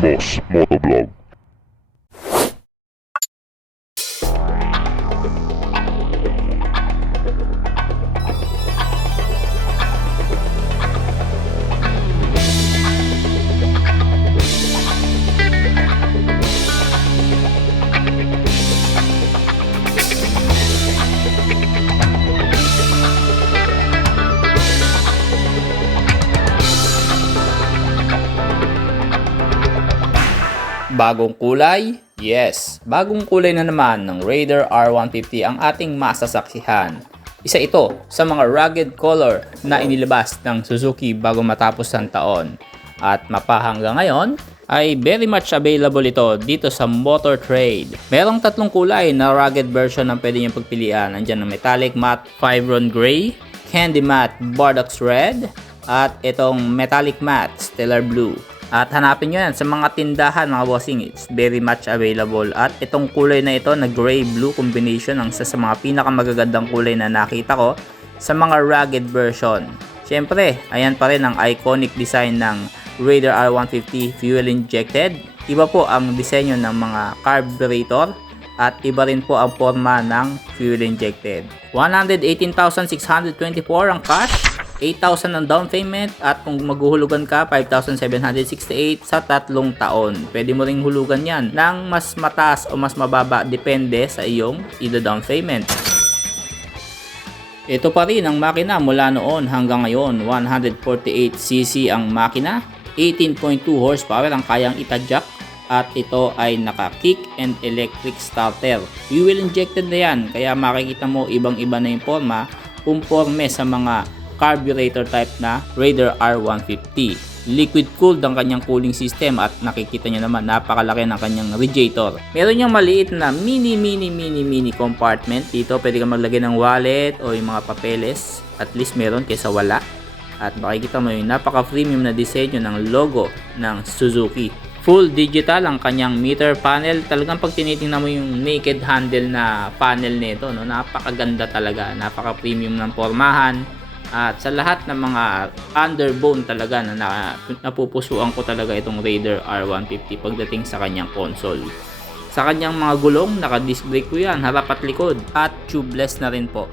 Moss Motoblog. Bagong kulay? Yes, bagong kulay na naman ng Raider R150 ang ating masasaksihan. Isa ito sa mga rugged color na inilabas ng Suzuki bago matapos ang taon. At mapahanggang ngayon ay very much available ito dito sa Motor Trade. Merong tatlong kulay na rugged version ang pwede niyong pagpilian. Nandiyan ang Metallic Matte Fibron Gray, Candy Matte Bardox Red, at itong Metallic Matte Stellar Blue. At hanapin nyo yan sa mga tindahan mga bossing. It's very much available. At itong kulay na ito na gray-blue combination ang isa sa mga pinakamagagandang kulay na nakita ko sa mga rugged version. Siyempre, ayan pa rin ang iconic design ng Raider R150 fuel injected. Iba po ang disenyo ng mga carburetor at iba rin po ang forma ng fuel injected. 118,624 ang cash 8,000 ang down payment at kung maghuhulugan ka 5,768 sa tatlong taon. Pwede mo ring hulugan yan ng mas mataas o mas mababa depende sa iyong ida-down payment. Ito pa rin ang makina mula noon hanggang ngayon. 148cc ang makina, 18.2 horsepower ang kayang itadyak at ito ay naka-kick and electric starter. Fuel injected na yan kaya makikita mo ibang-iba na yung forma kumporme sa mga carburetor type na Raider R150. Liquid cooled ang kanyang cooling system at nakikita nyo naman napakalaki ng kanyang radiator. Meron niyang maliit na mini mini mini mini compartment. Dito pwede ka maglagay ng wallet o yung mga papeles. At least meron kaysa wala. At makikita mo yung napaka-premium na disenyo ng logo ng Suzuki. Full digital ang kanyang meter panel. Talagang pag tinitingnan mo yung naked handle na panel nito, no, napakaganda talaga. Napaka-premium ng formahan. At sa lahat ng mga underbone talaga na, na napupusuan ko talaga itong Raider R150 pagdating sa kanyang console. Sa kanyang mga gulong, naka-disc brake ko yan, harap at likod, at tubeless na rin po.